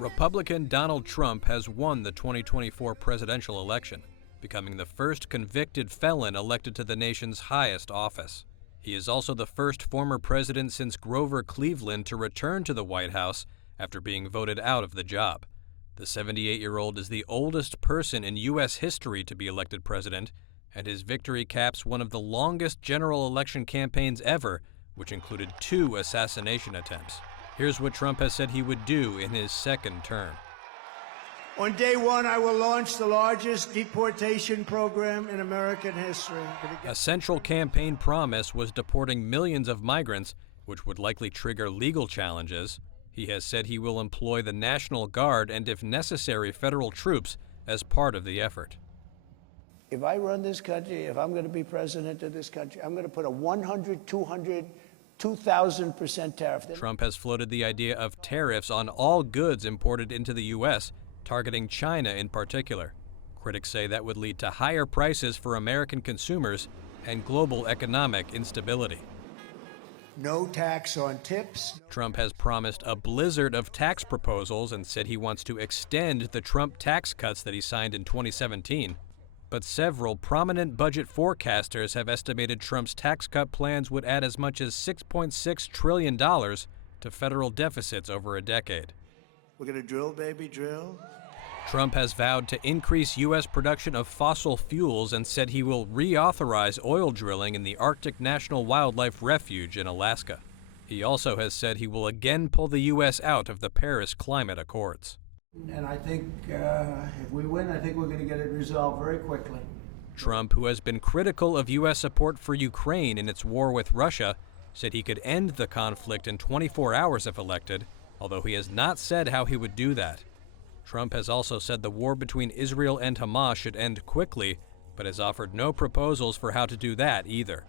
Republican Donald Trump has won the 2024 presidential election, becoming the first convicted felon elected to the nation's highest office. He is also the first former president since Grover Cleveland to return to the White House after being voted out of the job. The 78-year-old is the oldest person in U.S. history to be elected president, and his victory caps one of the longest general election campaigns ever, which included 2 assassination attempts. Here's what Trump has said he would do in his second term. On day one, I will launch the largest deportation program in American history. A central campaign promise was deporting millions of migrants, which would likely trigger legal challenges. He has said he will employ the National Guard and, if necessary, federal troops as part of the effort. If I run this country, if I'm going to be president of this country, I'm going to put a 100, 200, 2,000% tariff. Trump has floated the idea of tariffs on all goods imported into the U.S., targeting China in particular. Critics say that would lead to higher prices for American consumers and global economic instability. No tax on tips. Trump has promised a blizzard of tax proposals and said he wants to extend the Trump tax cuts that he signed in 2017. But several prominent budget forecasters have estimated Trump's tax cut plans would add as much as $6.6 trillion to federal deficits over a decade. We're going to drill, baby, drill. Trump has vowed to increase U.S. production of fossil fuels and said he will reauthorize oil drilling in the Arctic National Wildlife Refuge in Alaska. He also has said he will again pull the U.S. out of the Paris Climate Accords. And I think if we win, I think we're going to get it resolved very quickly. Trump, who has been critical of U.S. support for Ukraine in its war with Russia, said he could end the conflict in 24 hours if elected, although he has not said how he would do that. Trump has also said the war between Israel and Hamas should end quickly, but has offered no proposals for how to do that either.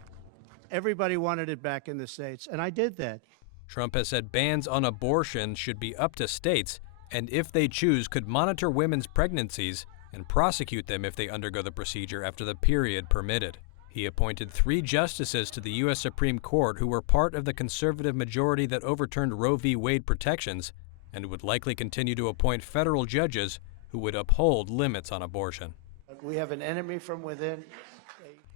Everybody wanted it back in the States, and I did that. Trump has said bans on abortion should be up to states, and if they choose, could monitor women's pregnancies and prosecute them if they undergo the procedure after the period permitted. He appointed 3 justices to the U.S. Supreme Court who were part of the conservative majority that overturned Roe v. Wade protections, and would likely continue to appoint federal judges who would uphold limits on abortion. We have an enemy from within.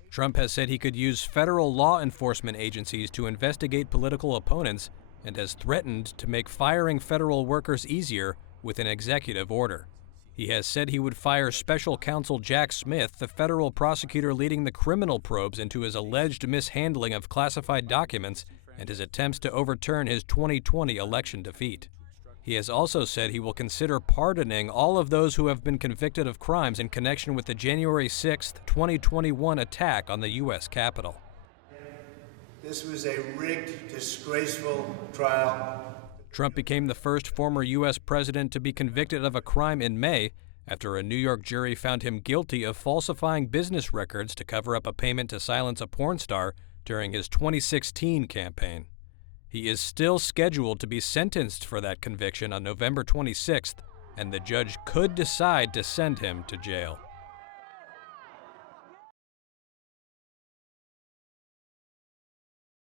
Trump has said he could use federal law enforcement agencies to investigate political opponents and has threatened to make firing federal workers easier with an executive order. He has said he would fire special counsel Jack Smith, the federal prosecutor leading the criminal probes into his alleged mishandling of classified documents and his attempts to overturn his 2020 election defeat. He has also said he will consider pardoning all of those who have been convicted of crimes in connection with the January 6, 2021 attack on the U.S. Capitol. This was a rigged, disgraceful trial. Trump became the first former U.S. president to be convicted of a crime in May after a New York jury found him guilty of falsifying business records to cover up a payment to silence a porn star during his 2016 campaign. He is still scheduled to be sentenced for that conviction on November 26th, and the judge could decide to send him to jail.